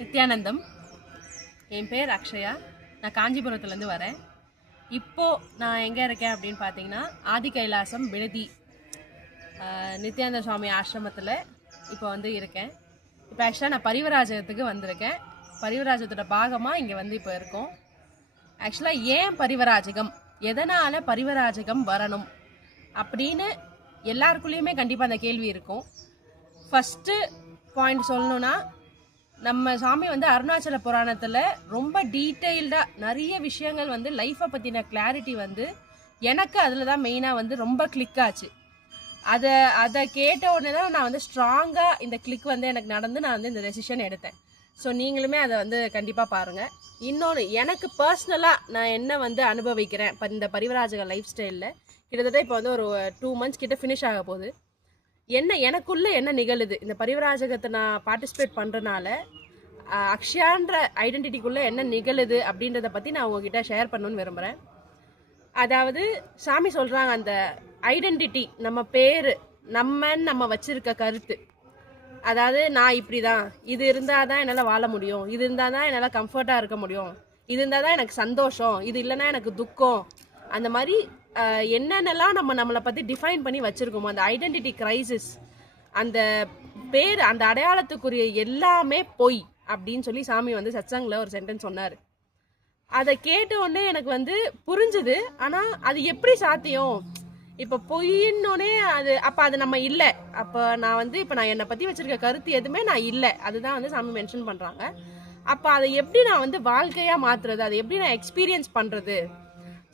நித்யானந்தம். என் பேர் அக்ஷயா. நான் காஞ்சிபுரத்துலேருந்து வரேன். இப்போது நான் எங்கே இருக்கேன் அப்படின்னு பார்த்தீங்கன்னா, ஆதி கைலாசம் விடுதி நித்யானந்த சுவாமி ஆசிரமத்தில் இப்போ இருக்கேன். இப்போ ஆக்சுவலாக நான் பரிவராஜகத்துக்கு வந்திருக்கேன். பரிவராஜகத்தோட பாகமாக இங்கே இப்போ இருக்கோம். ஆக்சுவலாக ஏன் பரிவராஜகம், எதனால் பரிவராஜகம் வரணும் அப்படின்னு எல்லாருக்குள்ளேயுமே கண்டிப்பாக அந்த கேள்வி இருக்கும். ஃபஸ்ட்டு பாயிண்ட் சொல்லணுன்னா, நம்ம சாமி அருணாச்சல புராணத்தில் ரொம்ப டீட்டெயில்டாக நிறைய விஷயங்கள் லைஃப்பை பற்றின கிளாரிட்டி எனக்கு அதில் தான் மெயினாக ரொம்ப கிளிக் ஆச்சு. அதை கேட்ட உடனே தான் நான் ஸ்ட்ராங்காக இந்த கிளிக் எனக்கு நடந்து நான் இந்த டெசிஷன் எடுத்தேன். ஸோ நீங்களுமே அதை கண்டிப்பாக பாருங்கள். இன்னொன்று, எனக்கு பர்சனலாக நான் என்ன அனுபவிக்கிறேன் இந்த பரிவராஜக லைஃப் ஸ்டைலில், கிட்டத்தட்ட இப்போ ஒரு 2 months கிட்ட ஃபினிஷ் ஆக போகுது. எனக்குள்ளே என்ன நிகழுது, இந்த பரிவராஜகத்தை நான் பார்ட்டிசிபேட் பண்ணுறனால அக்ஷயான்ற ஐடென்டிட்டிக்குள்ளே என்ன நிகழுது அப்படின்றத பற்றி நான் உங்ககிட்ட ஷேர் பண்ணணுன்னு விரும்புகிறேன். அதாவது சாமி சொல்கிறாங்க, அந்த ஐடென்டிட்டி, நம்ம பேர், நம்ம வச்சிருக்க கருத்து, அதாவது நான் இப்படி தான், இது இருந்தால் தான் என்னால் வாழ முடியும், இது இருந்தால் தான் என்னால் கம்ஃபர்ட்டாக இருக்க முடியும், இது இருந்தால் தான் எனக்கு சந்தோஷம், இது இல்லைன்னா எனக்கு துக்கம், அந்த மாதிரி என்னென்னலாம் நம்மளை பற்றி டிஃபைன் பண்ணி வச்சுருக்கோமோ அந்த ஐடென்டிட்டி கிரைசிஸ், அந்த பேர், அந்த அடையாளத்துக்குரிய எல்லாமே பொய் அப்படின்னு சொல்லி சாமி சத்சங்கில் ஒரு சென்டென்ஸ் சொன்னார். அதை கேட்ட உடனே எனக்கு புரிஞ்சுது. ஆனால் அது எப்படி சாத்தியம்? இப்போ பொய்ன்னொடனே அப்போ அது நம்ம இல்லை. அப்போ நான் இப்போ நான் என்னை பற்றி வச்சுருக்க கருத்து எதுவுமே நான் இல்லை, அதுதான் சாமி மென்ஷன் பண்ணுறாங்க. அப்போ அதை எப்படி நான் வாழ்க்கையாக மாற்றுறது, அதை எப்படி நான் எக்ஸ்பீரியன்ஸ் பண்ணுறது?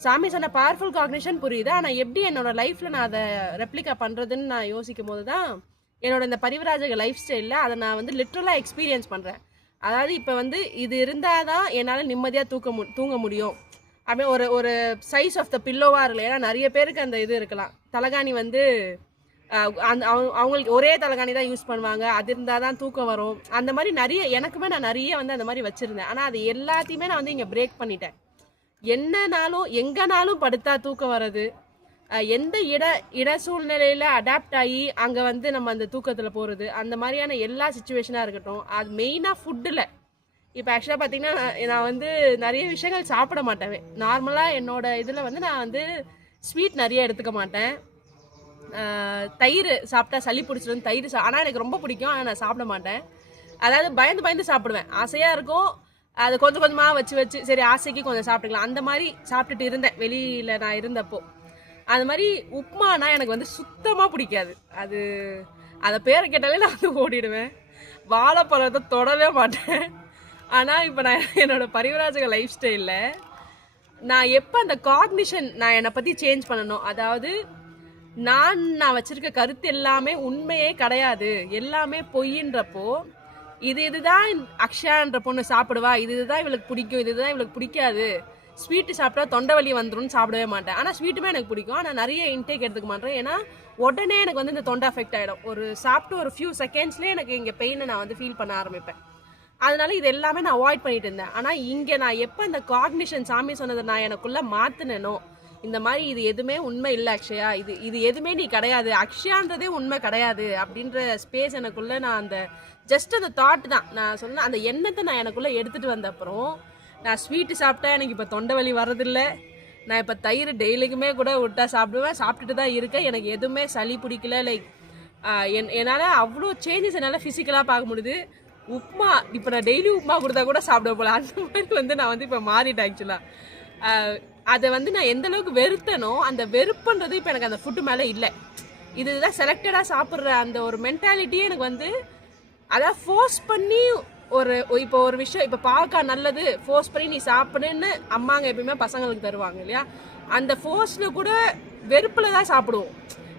சாமி சொன்ன பவர்ஃபுல் காக்னிஷன் புரியுது, ஆனால் எப்படி என்னோட லைஃப்பில் நான் அதை ரெப்ளிகா பண்ணுறதுன்னு நான் யோசிக்கும் போது தான் என்னோட இந்த பரிவராஜக லைஃப் ஸ்டைலில் அதை நான் லிட்ரலாக எக்ஸ்பீரியன்ஸ் பண்ணுறேன். அதாவது இப்போ இது இருந்தால் தான் என்னால் நிம்மதியாக தூங்க முடியும் அப்படி ஒரு சைஸ் ஆஃப் த பில்லோவாக இருக்கல. ஏன்னா நிறைய பேருக்கு அந்த இது இருக்கலாம், தலகாணி அவங்களுக்கு ஒரே தலகாணி தான் யூஸ் பண்ணுவாங்க, அது இருந்தால் தான் தூக்கம் வரும். அந்த மாதிரி எனக்குமே நான் நிறைய அந்த மாதிரி வச்சுருந்தேன். ஆனால் அது எல்லாத்தையுமே நான் இங்கே பிரேக் பண்ணிட்டேன். என்னனாலும் எங்கனாலும் படுத்தா தூக்கம் வர்றது, எந்த இட சூழ்நிலையில் அடாப்ட் ஆகி அங்கே நம்ம அந்த தூக்கத்தில் போகிறது, அந்த மாதிரியான எல்லா சுச்சுவேஷனாக இருக்கட்டும். அது மெயினாக ஃபுட்டில். இப்போ ஆக்சுவலாக பார்த்தீங்கன்னா, நான் நிறைய விஷயங்கள் சாப்பிட மாட்டேன். நார்மலாக என்னோட இதில் நான் ஸ்வீட் நிறைய எடுத்துக்க மாட்டேன். தயிர் சாப்பிட்டா சளி பிடிச்சிடும், தயிர் ஆனால் எனக்கு ரொம்ப பிடிக்கும், ஆனால் நான் சாப்பிட மாட்டேன். அதாவது பயந்து சாப்பிடுவேன். ஆசையாக இருக்கும், அது கொஞ்சம் கொஞ்சமாக வச்சு சரி ஆசைக்கு கொஞ்சம் சாப்பிட்டுக்கலாம், அந்த மாதிரி சாப்பிட்டுட்டு இருந்தேன் வெளியில் நான் இருந்தப்போ. அது மாதிரி உப்புமானா எனக்கு சுத்தமாக பிடிக்காது. அதை பேரை கேட்டாலே நான் ஓடிடுவேன். வாழைப்பழத்தை தொடவே மாட்டேன். ஆனால் இப்போ நான் என்னோட பரிவராஜக லைஃப் ஸ்டைலில் நான் எப்போ அந்த காக்னிஷன் நான் என்னை பற்றி சேஞ்ச் பண்ணணும், அதாவது நான் வச்சிருக்க கருத்து எல்லாமே உண்மையே கிடையாது, எல்லாமே பொய்ன்றப்போ, இதுதான் அக்ஷயான்ற பொண்ணு சாப்பிடுவா, இதுதான் இவளுக்கு பிடிக்கும், இதுதான் இவளுக்கு பிடிக்காது, ஸ்வீட்டு சாப்பிட்டா தொண்டை வலி வந்துடும் சாப்பிடவே மாட்டேன். ஆனால் ஸ்வீட்டுமே எனக்கு பிடிக்கும், ஆனால் நிறைய இன்டேக் எடுத்துக்க மாட்டேன். ஏன்னா உடனே எனக்கு இந்த தொண்டை அஃபெக்ட் ஆகிடும். சாப்பிட்டு ஒரு ஃபியூ செகண்ட்ஸ்லேயே எனக்கு இங்கே பெயினை நான் ஃபீல் பண்ண ஆரம்பிப்பேன். அதனால இது எல்லாமே நான் அவாய்ட் பண்ணிட்டு இருந்தேன். ஆனால் இங்கே நான் எப்போ இந்த காக்னிஷன் சாமி சொன்னதை நான் எனக்குள்ளே மாற்றினேனோ, இந்த மாதிரி இது எதுவுமே உண்மை இல்லை அக்ஷயா, இது எதுவுமே நீ கிடையாது, அக்ஷயான்றதே உண்மை கிடையாது அப்படின்ற ஸ்பேஸ் எனக்குள்ளே நான் அந்த ஜஸ்ட் அந்த தாட் தான் நான் சொன்னேன். அந்த எண்ணத்தை நான் எனக்குள்ளே எடுத்துகிட்டு வந்த அப்புறம் நான் ஸ்வீட்டு சாப்பிட்டா எனக்கு இப்போ தொண்டை வலி வர்றதில்லை. நான் இப்போ தயிர் டெய்லிக்குமே கூட விட்டா சாப்பிடுவேன், சாப்பிட்டுட்டு தான் இருக்கேன். எனக்கு எதுவுமே சளி பிடிக்கல. லைக் என்னால் அவ்வளோ சேஞ்சஸ் என்னால் ஃபிசிக்கலாக பார்க்க முடியுது. உப்புமா இப்போ நான் டெய்லி உப்புமா கொடுத்தா கூட சாப்பிட போல, அந்த மாதிரி நான் இப்போ மாறிட்டேன். ஆக்சுவலாக அதை நான் எந்த அளவுக்கு வெறுத்தனோ, அந்த வெறுப்புன்றது இப்போ எனக்கு அந்த ஃபுட்டு மேலே இல்லை. இதுதான் செலக்டடாக சாப்பிட்ற அந்த ஒரு மென்டாலிட்டியே எனக்கு அதான் ஃபோர்ஸ் பண்ணி இப்போ ஒரு விஷயம், இப்போ பாவக்காய் நல்லது ஃபோர்ஸ் பண்ணி நீ சாப்பிடுன்னு அம்மாங்க எப்பயுமே பசங்களுக்கு தருவாங்க இல்லையா, அந்த ஃபோர்ஸில் கூட வெறுப்பில் தான் சாப்பிடுவோம்.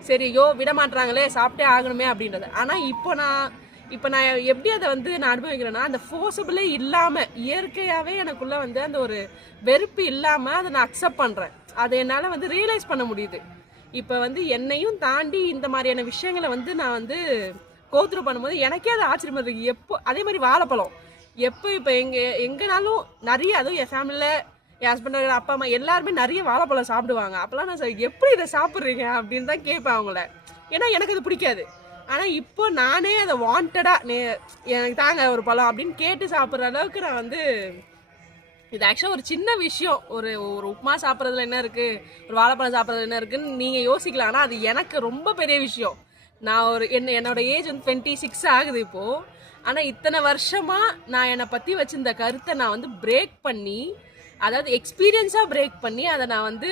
சரி விட மாட்டுறாங்களே சாப்பிட்டே ஆகணுமே அப்படின்றது. ஆனால் இப்போ நான் எப்படி அதை நான் அனுபவிக்கிறேன்னா, அந்த ஃபோர்ஸபிளே இல்லாமல் இயற்கையாகவே எனக்குள்ளே அந்த ஒரு வெறுப்பு இல்லாமல் அதை நான் அக்செப்ட் பண்ணுறேன். அதை என்னால் ரியலைஸ் பண்ண முடியுது. இப்போ என்னையும் தாண்டி இந்த மாதிரியான விஷயங்களை நான் கோத்ரூ பண்ணும்போது எனக்கே அது ஆச்சரியமா இருக்கு. எப்போ அதே மாதிரி வாழைப்பழம் இப்போ எங்கேனாலும் நிறைய, அதுவும் என் ஃபேமிலியில் என் ஹஸ்பண்ட், அப்பா, அம்மா எல்லாருமே நிறைய வாழைப்பழம் சாப்பிடுவாங்க. அப்போல்லாம் நான் எப்படி இதை சாப்பிட்றீங்க அப்படின்னு தான் கேட்பேன் அவங்கள. ஏன்னா எனக்கு அது பிடிக்காது. ஆனால் இப்போ நானே அதை வாண்டடாக எனக்கு தாங்க ஒரு பழம் அப்படின்னு கேட்டு சாப்பிட்ற அளவுக்கு நான் வந்து இது ஆக்சுவலாக ஒரு சின்ன விஷயம். ஒரு ஒரு உப்புமா சாப்பிட்றதுல என்ன இருக்குது, ஒரு வாழைப்பழம் சாப்பிட்றதுல என்ன இருக்குதுன்னு நீங்கள் யோசிக்கலாம். ஆனால் அது எனக்கு ரொம்ப பெரிய விஷயம். நான் ஒரு என்னோட ஏஜ் வந்து 26 ஆகுது இப்போது. ஆனால் இத்தனை வருஷமாக நான் என்னை பற்றி வச்சிருந்த கருத்தை நான் வந்து பிரேக் பண்ணி, அதாவது எக்ஸ்பீரியன்ஸாக பிரேக் பண்ணி அதை நான் வந்து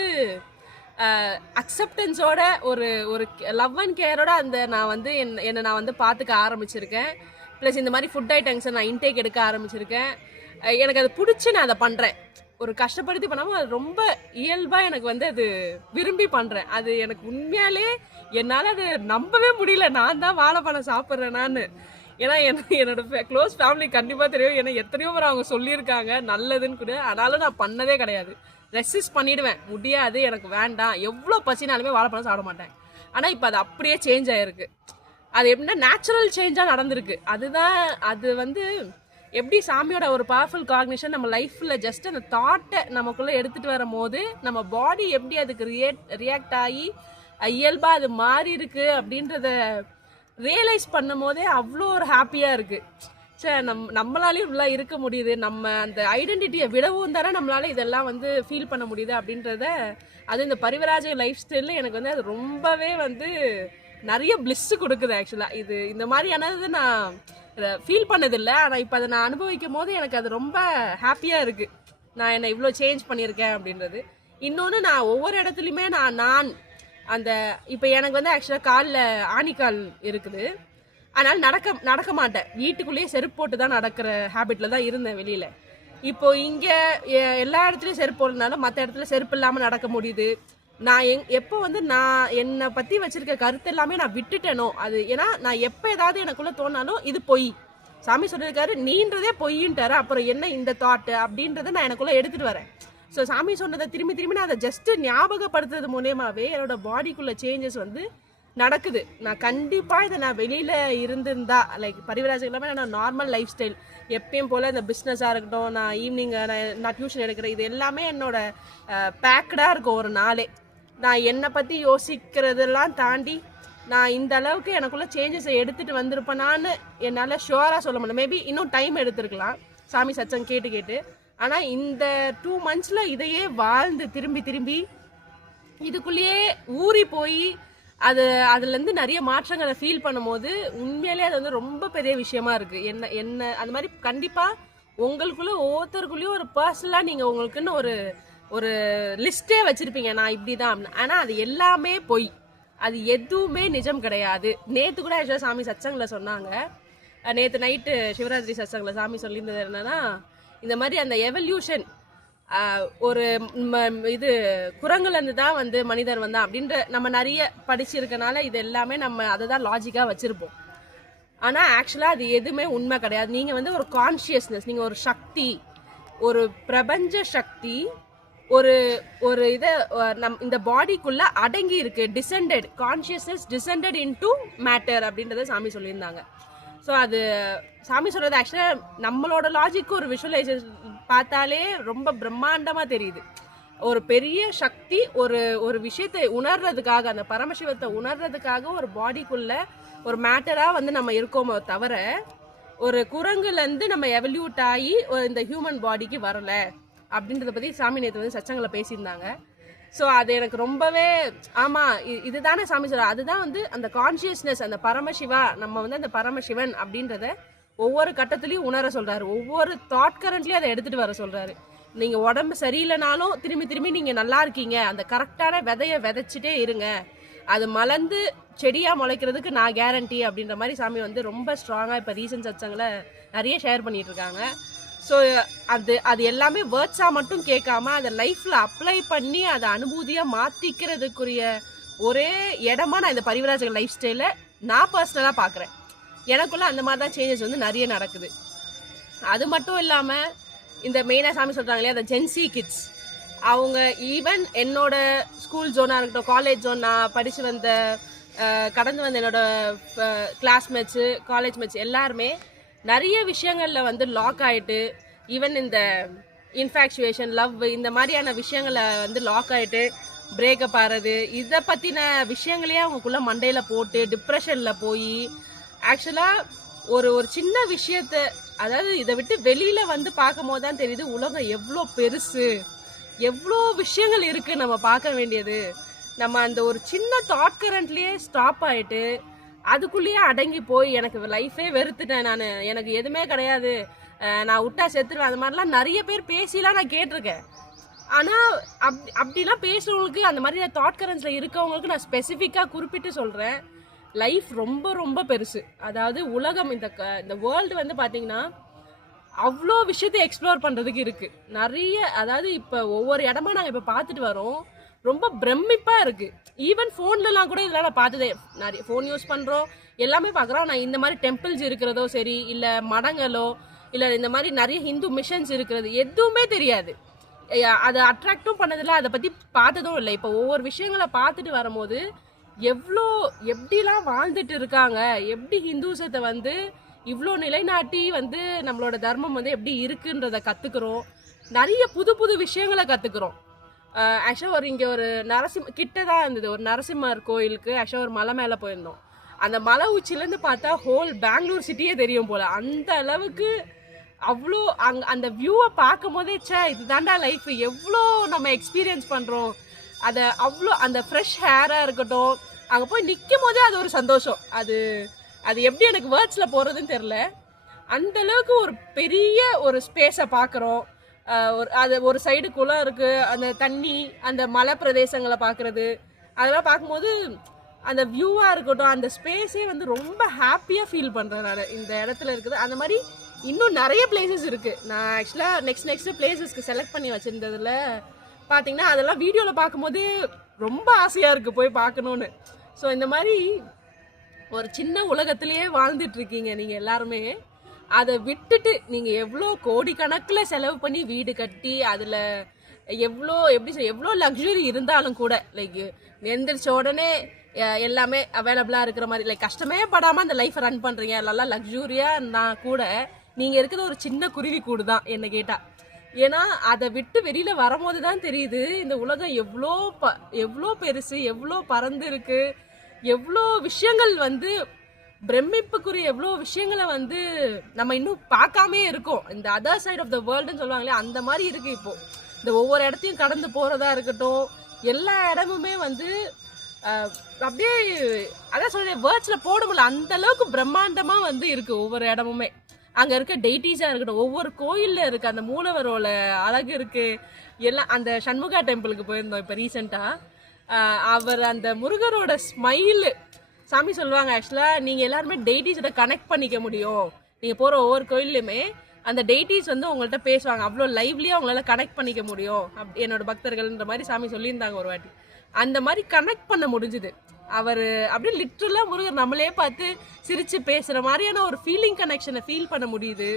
அக்செப்டன்ஸோட ஒரு ஒரு லவ் அண்ட் கேரோட அந்த நான் வந்து என்னை நான் வந்து பார்த்துக்க ஆரம்பிச்சிருக்கேன். ப்ளஸ் இந்த மாதிரி ஃபுட் ஐட்டம்ஸை நான் இன்டேக் எடுக்க ஆரம்பிச்சிருக்கேன். எனக்கு அது பிடிச்சி நான் அதை பண்ணுறேன். ஒரு கஷ்டப்படுத்தி பண்ணாமல் அது ரொம்ப இயல்பாக எனக்கு வந்து அது விரும்பி பண்ணுறேன். அது எனக்கு உண்மையாலே என்னால் அது நம்பவே முடியல, நான் தான் வாழைப்பழம் சாப்பிட்றேன் நான். ஏன்னா என்னோட க்ளோஸ் ஃபேமிலி கண்டிப்பாக தெரியும். ஏன்னா எத்தனையோ முறை அவங்க சொல்லியிருக்காங்க நல்லதுன்னு கூட. ஆனாலும் நான் பண்ணதே கிடையாது. ரெசிஸ்ட் பண்ணிவிடுவேன், முடியாது எனக்கு வேண்டாம், எவ்வளோ பசினாலுமே வாழைப்பழம் சாப்பிட மாட்டேன். ஆனால் இப்போ அது அப்படியே சேஞ்ச் ஆகிருக்கு. அது எப்படின்னா நேச்சுரல் சேஞ்சாக நடந்திருக்கு. அதுதான் அது வந்து எப்படி சாமியோட ஒரு பவர்ஃபுல் காக்னிஷன் நம்ம லைஃப்பில் ஜஸ்ட் அந்த தாட்டை நமக்குள்ளே எடுத்துகிட்டு வரும் போது நம்ம பாடி எப்படி அதுக்கு ரியாக்ட் ஆகி இயல்பாக அது மாறி இருக்கு அப்படின்றத ரியலைஸ் பண்ணும் போதே அவ்வளோ ஒரு ஹாப்பியாக இருக்குது. சரி, நம்மளாலேயும் இப்படிலாம் இருக்க முடியுது, நம்ம அந்த ஐடென்டிட்டியை விடவும் தானே நம்மளால இதெல்லாம் வந்து ஃபீல் பண்ண முடியுது அப்படின்றத அது இந்த பரிவராஜ லைஃப் ஸ்டைலில் எனக்கு வந்து அது ரொம்பவே வந்து நிறைய பிளிஸ்ஸு கொடுக்குது. ஆக்சுவலாக இது இந்த மாதிரியானது நான் ஃபீல் பண்ணதில்லை. ஆனால் இப்போ அதை நான் அனுபவிக்கும் போது எனக்கு அது ரொம்ப ஹாப்பியாக இருக்குது. நான் என்னை இவ்வளோ சேஞ்ச் பண்ணியிருக்கேன் அப்படின்றது. இன்னொன்று, நான் ஒவ்வொரு இடத்துலையுமே நான் அந்த இப்போ எனக்கு வந்து ஆக்சுவலாக காலில் ஆணிக்கால் இருக்குது. அதனால் நடக்க மாட்டேன். வீட்டுக்குள்ளேயே செருப்பு போட்டு தான் நடக்கிற ஹேபிட்டில் தான் இருந்தேன் வெளியில். இப்போது இங்கே எல்லா இடத்துலையும் செருப்பு போடுறதுனால மற்ற இடத்துல செருப்பு இல்லாமல் நடக்க முடியுது. நான் எப்போ வந்து நான் என்னை பற்றி வச்சுருக்க கருத்து எல்லாமே நான் விட்டுட்டேனோ அது, ஏன்னா நான் எப்போ ஏதாவது எனக்குள்ளே தோணாலும் இது பொய், சாமி சொல்லியிருக்காரு நீன்றதே பொய்யின்ட்டாரு, அப்புறம் என்ன இந்த தாட்டு அப்படின்றத நான் எனக்குள்ளே எடுத்துகிட்டு வரேன். ஸோ சாமி சொன்னதை திரும்பி நான் அதை ஜஸ்ட்டு ஞாபகப்படுத்துறது மூலியமாகவே என்னோடய பாடிக்குள்ளே சேஞ்சஸ் வந்து நடக்குது. நான் கண்டிப்பாக இதை நான் வெளியில் இருந்திருந்தா லைக் பரிவராஜம் இல்லாமல் நான் நார்மல் லைஃப் ஸ்டைல் எப்பயும் போல் இந்த பிஸ்னஸாக இருக்கட்டும், நான் ஈவினிங் நான் டியூஷன் எடுக்கிறேன், இது எல்லாமே என்னோட பேக்கடாக இருக்கும் ஒரு நாளே. நான் என்னை பற்றி யோசிக்கிறதெல்லாம் தாண்டி நான் இந்த அளவுக்கு எனக்குள்ளே சேஞ்சஸை எடுத்துகிட்டு வந்திருப்பேனான்னு என்னால் ஷுவராக சொல்ல முடியும். மேபி இன்னும் டைம் எடுத்துருக்கலாம் சாமி சச்சம் கேட்டு. ஆனால் இந்த 2 months இதையே வாழ்ந்து திரும்பி இதுக்குள்ளேயே ஊறி போய் அதுலேருந்து நிறைய மாற்றங்களை ஃபீல் பண்ணும்போது உண்மையிலே அது வந்து ரொம்ப பெரிய விஷயமா இருக்குது. என்ன அது மாதிரி கண்டிப்பாக உங்களுக்குள்ளே ஒவ்வொருத்தருக்குள்ளேயும் ஒரு பர்சனலாக நீங்கள் உங்களுக்குன்னு ஒரு லிஸ்ட்டே வச்சுருப்பீங்க, நான் இப்படி தான். ஆனால் அது எல்லாமே பொய், அது எதுவுமே நிஜம் கிடையாது. நேற்று கூட ஆக்சுவலாக சாமி சச்சங்கில் சொன்னாங்க. நேற்று நைட்டு சிவராத்திரி சச்சங்கில் சாமி சொல்லியிருந்தது என்னன்னா, இந்த மாதிரி அந்த எவல்யூஷன் ஒரு இது குரங்குலேருந்து தான் வந்து மனிதர் வந்தான் அப்படின்ற நம்ம நிறைய படிச்சிருக்கனால இது எல்லாமே நம்ம அதை தான் லாஜிக்காக வச்சுருப்போம். ஆனால் ஆக்சுவலாக அது எதுவுமே உண்மை கிடையாது. நீங்கள் வந்து ஒரு கான்ஷியஸ்னஸ், நீங்கள் ஒரு சக்தி, ஒரு பிரபஞ்ச சக்தி, ஒரு இதை இந்த பாடிக்குள்ளே அடங்கி இருக்கு. Descended consciousness, descended into matter அப்படின்றத சாமி சொல்லியிருந்தாங்க. ஸோ அது சாமி சொல்கிறது ஆக்சுவலாக நம்மளோட லாஜிக்கு ஒரு விஷுவலைசேஷன் பார்த்தாலே ரொம்ப பிரம்மாண்டமாக தெரியுது. ஒரு பெரிய சக்தி ஒரு விஷயத்தை உணர்றதுக்காக, அந்த பரமசிவத்தை உணர்றதுக்காக ஒரு பாடிக்குள்ளே ஒரு மேட்டராக வந்து நம்ம இருக்கோமோ தவிர ஒரு குரங்குலேருந்து நம்ம எவல்யூட் ஆகி இந்த ஹியூமன் பாடிக்கு வரலை அப்படின்றத பற்றி சாமி நேற்று வந்து சச்சங்களை பேசியிருந்தாங்க. ஸோ அது எனக்கு ரொம்பவே ஆமாம் இதுதானே சாமி சொல்கிறார். அதுதான் வந்து அந்த கான்ஷியஸ்னஸ், அந்த பரமசிவா, நம்ம வந்து அந்த பரமசிவன் அப்படின்றத ஒவ்வொரு கட்டத்துலையும் உணர சொல்கிறாரு. ஒவ்வொரு தாட் கரண்ட்லேயும் அதை எடுத்துகிட்டு வர சொல்கிறாரு. நீங்கள் உடம்பு சரியில்லைனாலும் திரும்பி நீங்கள் நல்லா இருக்கீங்க, அந்த கரெக்டான விதையை விதைச்சிட்டே இருங்க, அது மலர்ந்து செடியாக முளைக்கிறதுக்கு நான் கேரண்டி அப்படின்ற மாதிரி சாமி வந்து ரொம்ப ஸ்ட்ராங்காக இப்போ ரீசன்ட் சச்சங்களை நிறைய ஷேர் பண்ணிகிட்டு இருக்காங்க. ஸோ அது எல்லாமே வேர்ட்ஸாக மட்டும் கேட்காம அதை லைஃப்பில் அப்ளை பண்ணி அதை அனுபூதியாக மாற்றிக்கிறதுக்குரிய ஒரே இடமா நான் இந்த பரிவராஜக லைஃப் ஸ்டைலை நான் பர்சனலாக பார்க்குறேன். எனக்குள்ளே அந்த மாதிரி தான் சேஞ்சஸ் வந்து நிறைய நடக்குது. அது மட்டும் இல்லாமல் இந்த மெயினாக சாமி சொல்கிறாங்க இல்லையா, அந்த ஜென்சி கிட்ஸ், அவங்க ஈவன் என்னோட ஸ்கூல் ஜோனாக இருக்கட்டும், காலேஜ் ஜோன், நான் படித்து வந்த கடந்து வந்த என்னோட கிளாஸ்மேட்ஸு, காலேஜ் மேட்ஸ் எல்லாருமே நிறைய விஷயங்களில் வந்து லாக் ஆகிட்டு, ஈவன் இந்த இன்ஃபேக்சுவேஷன், லவ், இந்த மாதிரியான விஷயங்களை வந்து லாக் ஆகிட்டு பிரேக்கப் ஆகிறது, இதை பற்றின விஷயங்களையே அவங்களுக்குள்ள மண்டையில் போட்டு டிப்ரெஷனில் போய் ஆக்சுவலாக ஒரு ஒரு சின்ன விஷயத்த, அதாவது இதை விட்டு வெளியில் வந்து பார்க்கும் போது தான் தெரியுது உலகம் எவ்வளோ பெருசு, எவ்வளோ விஷயங்கள் இருக்குது நம்ம பார்க்க வேண்டியது. நம்ம அந்த ஒரு சின்ன தாட் கரண்ட்லேயே ஸ்டாப் ஆகிட்டு அதுக்குள்ளேயே அடங்கி போய் எனக்கு லைஃபே வெறுத்துட்டேன், நான் எனக்கு எதுவுமே கிடையாது, நான் விட்டா செத்துருவேன், அந்த மாதிரிலாம் நிறைய பேர் பேசிலாம் நான் கேட்டிருக்கேன். ஆனால் அப்படிலாம் பேசுகிறவங்களுக்கு, அந்த மாதிரி தாட் கரண்ட்ஸில் இருக்கவங்களுக்கு நான் ஸ்பெசிஃபிக்காக குறிப்பிட்டு சொல்கிறேன், லைஃப் ரொம்ப ரொம்ப பெருசு. அதாவது உலகம், இந்த வேர்ல்டு வந்து பார்த்தீங்கன்னா அவ்வளோ விஷயத்தை எக்ஸ்ப்ளோர் பண்ணுறதுக்கு இருக்குது நிறைய. அதாவது இப்போ ஒவ்வொரு இடமா நாங்கள் இப்போ பார்த்துட்டு வரோம், ரொம்ப பிரமிப்பாக இருக்குது. ஈவன் ஃபோன்லலாம் கூட இதெல்லாம் நான் பார்த்ததே, நிறைய ஃபோன் யூஸ் பண்ணுறோம், எல்லாமே பார்க்குறோம். நான் இந்த மாதிரி டெம்பிள்ஸ் இருக்கிறதோ சரி, இல்லை மடங்களோ, இல்லை இந்த மாதிரி நிறைய ஹிந்து மிஷன்ஸ் இருக்கிறது எதுவுமே தெரியாது. அதை அட்ராக்டும் பண்ணதில்லை, அதை பற்றி பார்த்ததும் இல்லை. இப்போ ஒவ்வொரு விஷயங்களை பார்த்துட்டு வரும்போது எப்படிலாம் வாழ்ந்துட்டு இருக்காங்க, எப்படி ஹிந்துசத்தை வந்து இவ்வளோ நிலைநாட்டி வந்து நம்மளோட தர்மம் வந்து எப்படி இருக்குன்றத கற்றுக்குறோம். நிறைய புது புது விஷயங்களை கற்றுக்குறோம். ஆக்சுவலாக இங்கே ஒரு கிட்ட தான் இருந்தது ஒரு நரசிம்மர் கோயிலுக்கு. ஆக்சுவலாக ஒரு மலை மேலே போயிருந்தோம். அந்த மலை உச்சிலேருந்து பார்த்தா ஹோல் பெங்களூர் சிட்டியே தெரியும் போல், அந்த அளவுக்கு அவ்வளோ அந்த வியூவை பார்க்கும் போதே இதுதாண்டா லைஃப், எவ்வளோ நம்ம எக்ஸ்பீரியன்ஸ் பண்ணுறோம். அதை அவ்வளோ அந்த ஃப்ரெஷ் ஹேராக இருக்கட்டும், அங்கே போய் நிற்கும் போதே அது ஒரு சந்தோஷம். அது எப்படி எனக்கு வேர்ட்ஸில் போகிறதுன்னு தெரில. அந்தளவுக்கு ஒரு பெரிய ஒரு ஸ்பேஸை பார்க்குறோம். ஒரு சைடு குளம் இருக்குது, அந்த தண்ணி, அந்த மலை பிரதேசங்களை பார்க்குறது, அதெல்லாம் பார்க்கும்போது அந்த வியூவாக இருக்கட்டும், அந்த ஸ்பேஸே வந்து ரொம்ப ஹாப்பியாக ஃபீல் பண்ணுறேன் நான் இந்த இடத்துல இருக்குது. அந்த மாதிரி இன்னும் நிறைய பிளேசஸ் இருக்குது. நான் ஆக்சுவலாக நெக்ஸ்ட் பிளேசஸ்க்கு செலக்ட் பண்ணி வச்சுருந்ததில் பார்த்தீங்கன்னா அதெல்லாம் வீடியோவில் பார்க்கும்போது ரொம்ப ஆசையாக இருக்குது போய் பார்க்கணுன்னு. ஸோ இந்த மாதிரி ஒரு சின்ன உலகத்திலேயே வாழ்ந்துட்டுருக்கீங்க நீங்கள் எல்லாருமே. அதை விட்டுட்டு நீங்கள் எவ்வளோ கோடிக்கணக்கில் செலவு பண்ணி வீடு கட்டி அதில் எவ்வளோ லக்ஸுரி இருந்தாலும் கூட, லைக் எந்திரிச்ச உடனே எல்லாமே அவைலபிளாக இருக்கிற மாதிரி, லைக் கஷ்டமே படாமல் அந்த லைஃப்பை ரன் பண்ணுறீங்க, நல்லா லக்ஸூரியாக இருந்தால் கூட நீங்கள் இருக்கிறது ஒரு சின்ன குருவி கூடு தான் என்னை கேட்டால். ஏன்னா அதை விட்டு வெளியில் வரும்போது தான் தெரியுது இந்த உலகம் எவ்வளோ பெருசு, எவ்வளோ பறந்து இருக்கு, எவ்வளோ விஷயங்கள் வந்து பிரமிப்புக்குரிய எவ்வளோ விஷயங்களை வந்து நம்ம இன்னும் பார்க்காமே இருக்கோம். இந்த அதர் சைட் ஆஃப் த வேர்ல்டுன்னு சொல்லுவாங்களே, அந்த மாதிரி இருக்குது. இப்போது இந்த ஒவ்வொரு இடத்தையும் கடந்து போகிறதா இருக்கட்டும், எல்லா இடமுமே வந்து அப்படியே அதான் சொல்கிறேன், வேர்ட்ஸில் போட முடியல, அந்தளவுக்கு பிரம்மாண்டமாக வந்து இருக்குது ஒவ்வொரு இடமுமே. அங்கே இருக்க டெய்டிஸாக இருக்கட்டும், ஒவ்வொரு கோயிலில் இருக்குது அந்த மூலவரோட அழகு இருக்குது. எல்லாம் அந்த சண்முகா டெம்பிளுக்கு போயிருந்தோம் இப்போ ரீசெண்டாக. அவர் அந்த முருகரோட ஸ்மைலு, சாமி சொல்லுவாங்க ஆக்சுவலாக நீங்கள் எல்லாருமே டெய்டிஸோட கனெக்ட் பண்ணிக்க முடியும், நீங்கள் போகிற ஒவ்வொரு கோயிலுமே அந்த டெய்டிஸ் வந்து உங்கள்கிட்ட பேசுவாங்க, அவ்வளோ லைவ்லியாக அவங்களால கனெக்ட் பண்ணிக்க முடியும் என்னோட பக்தர்கள்ன்ற மாதிரி சாமி சொல்லியிருந்தாங்க ஒரு வாட்டி. அந்த மாதிரி கனெக்ட் பண்ண முடிஞ்சுது. அவர் அப்படியே லிட்ரலாக முருகர் நம்மளே பார்த்து சிரித்து பேசுகிற மாதிரியான ஒரு ஃபீலிங் கனெக்ஷனை ஃபீல் பண்ண முடியுது.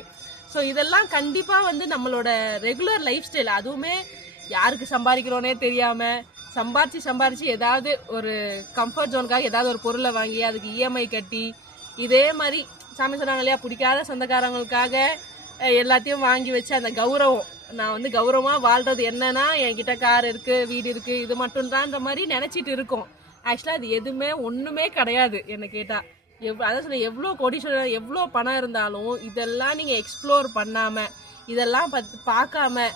ஸோ இதெல்லாம் கண்டிப்பாக வந்து நம்மளோட ரெகுலர் லைஃப் ஸ்டைல், அதுவுமே யாருக்கு சம்பாதிக்கிறோன்னே தெரியாமல் சம்பாரித்து ஏதாவது ஒரு கம்ஃபர்ட் ஜோனுக்காக ஏதாவது ஒரு பொருளை வாங்கி அதுக்கு இஎம்ஐ கட்டி, இதே மாதிரி சாமி சொன்னாங்க இல்லையா, பிடிக்காத சொந்தக்காரங்களுக்காக எல்லாத்தையும் வாங்கி வச்சு அந்த கௌரவம், நான் வந்து கௌரவமாக வாழ்கிறது என்னன்னா என்கிட்ட கார் இருக்குது, வீடு இருக்குது, இது மட்டும்தான்ற மாதிரி நினச்சிட்டு இருக்கோம். ஆக்சுவலாக அது எதுவுமே ஒன்றுமே கிடையாது என்னை கேட்டால். அதான் சொன்ன, எவ்வளோ கோடீஸ்வரர் எவ்வளோ பணம் இருந்தாலும் இதெல்லாம் நீங்கள் எக்ஸ்ப்ளோர் பண்ணாமல், இதெல்லாம் பார்க்காம,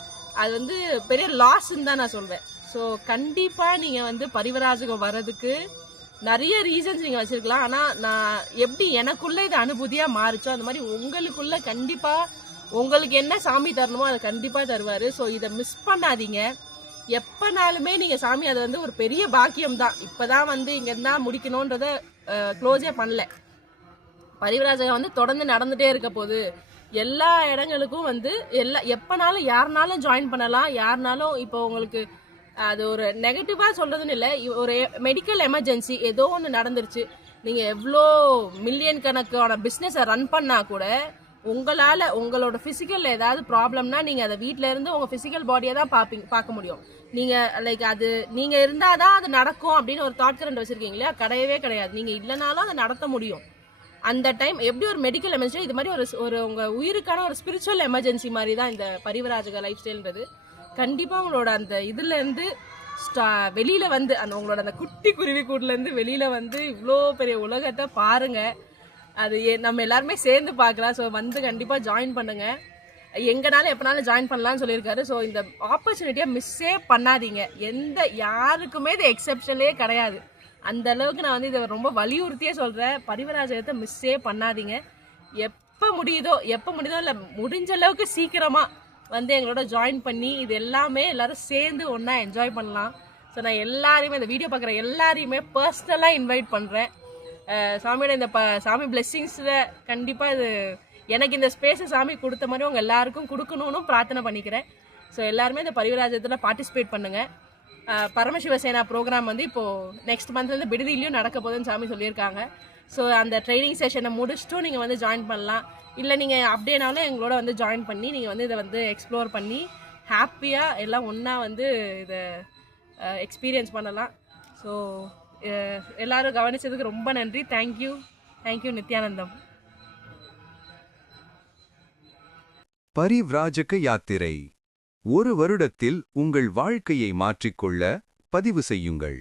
அது வந்து பெரிய லாஸ்ன்னு தான் நான் சொல்வேன். ஸோ கண்டிப்பாக நீங்கள் வந்து பரிவராஜகம் வர்றதுக்கு நிறைய ரீசன்ஸ் நீங்கள் வச்சுருக்கலாம். ஆனால் நான் எப்படி எனக்குள்ளே இது அனுபூதியாக மாறிச்சோ அந்த மாதிரி உங்களுக்குள்ளே கண்டிப்பாக உங்களுக்கு என்ன சாமி தரணுமோ அதை கண்டிப்பாக தருவார். ஸோ இதை மிஸ் பண்ணாதீங்க. எப்போனாலுமே நீங்கள் சாமி, அது வந்து ஒரு பெரிய பாக்கியம் தான். இப்போ தான் வந்து இங்கேருந்தா முடிக்கணுன்றத க்ளோஸே பண்ணல. பரிவராஜகம் வந்து தொடர்ந்து நடந்துகிட்டே இருக்க போது எல்லா இடங்களுக்கும் வந்து எப்போனாலும் யாருனாலும் ஜாயின் பண்ணலாம். யாருனாலும் இப்போ உங்களுக்கு அது ஒரு நெகட்டிவாக சொல்கிறதுன்னு இல்லை, ஒரு மெடிக்கல் எமர்ஜென்சி ஏதோ ஒன்று நடந்துருச்சு, நீங்கள் எவ்வளோ மில்லியன் கணக்கான பிஸ்னஸை ரன் பண்ணால் கூட உங்களால் உங்களோட ஃபிசிக்கலில் ஏதாவது ப்ராப்ளம்னா நீங்கள் அதை வீட்டில் இருந்து உங்கள் ஃபிசிக்கல் பாடியை தான் பார்க்க முடியும். நீங்கள் லைக் அது நீங்கள் இருந்தால் தான் அது நடக்கும் அப்படின்னு ஒரு தாட் கரண்ட் வச்சுருக்கீங்க இல்லையா, கிடையவே கிடையாது. நீங்கள் இல்லைனாலும் அதை நடத்த முடியும். அந்த டைம் எப்படி ஒரு மெடிக்கல் எமர்ஜென்சி, இது மாதிரி ஒரு உங்கள் உயிருக்கான ஒரு ஸ்பிரிச்சுவல் எமர்ஜென்சி மாதிரி தான் இந்த பரிவராஜக லைஃப் ஸ்டைல்ன்றது. கண்டிப்பாக உங்களோட அந்த இதுலேருந்து வெளியில வந்து அந்த உங்களோட அந்த குட்டி குருவி கூட்டுல இருந்து வெளியில வந்து இவ்வளோ பெரிய உலகத்தை பாருங்க. அது நம்ம எல்லாருமே சேர்ந்து பார்க்கலாம். ஸோ வந்து கண்டிப்பா ஜாயின் பண்ணுங்க. எங்கனாலும் எப்பனாலும் ஜாயின் பண்ணலாம்னு சொல்லியிருக்காரு. ஸோ இந்த ஆப்பர்ச்சுனிட்டியை மிஸ்ஸே பண்ணாதீங்க. யாருக்குமே இது எக்ஸெப்ஷனே கிடையாது. அந்த அளவுக்கு நான் வந்து இதை ரொம்ப வலியுறுத்தியே சொல்கிறேன். பரிவராஜகத்தை மிஸ்ஸே பண்ணாதீங்க. எப்போ முடியுதோ இல்லை முடிஞ்ச அளவுக்கு சீக்கிரமாக வந்து எங்களோட ஜாயின் பண்ணி இது எல்லாமே எல்லாரும் சேர்ந்து ஒன்றா என்ஜாய் பண்ணலாம். ஸோ நான் எல்லாரையுமே இந்த வீடியோ பார்க்குற எல்லாரையுமே பர்சனலாக இன்வைட் பண்ணுறேன். சாமியோட இந்த சாமி பிளெஸ்ஸிங்ஸில் கண்டிப்பாக இது எனக்கு இந்த ஸ்பேஸை சாமி கொடுத்த மாதிரி உங்கள் எல்லாருக்கும் கொடுக்கணும்னு பிரார்த்தனை பண்ணிக்கிறேன். ஸோ எல்லாருமே இந்த பரிவராஜத்தில் பார்ட்டிசிபேட் பண்ணுங்கள். பரமசிவசேனா ப்ரோக்ராம் வந்து இப்போது நெக்ஸ்ட் மந்த்லேருந்து விடுதியிலையும் நடக்க போகுதுன்னு சாமி சொல்லியிருக்காங்க. ஸோ அந்த ட்ரைனிங் செஷனை முடிச்சுட்டும் நீங்கள் வந்து ஜாயின் பண்ணலாம். இல்லை நீங்கள் அப்படியேனாலும் எங்களோட வந்து ஜாயின் பண்ணி நீங்கள் வந்து இதை வந்து எக்ஸ்ப்ளோர் பண்ணி ஹாப்பியாக எல்லாம் ஒன்றா வந்து இதை எக்ஸ்பீரியன்ஸ் பண்ணலாம். ஸோ எல்லாரும் கவனித்ததுக்கு ரொம்ப நன்றி. தேங்க்யூ நித்யானந்தம். பரிவ்ராஜக யாத்திரை 1 வருடத்தில் உங்கள் வாழ்க்கையை மாற்றிக்கொள்ள பதிவு செய்யுங்கள்.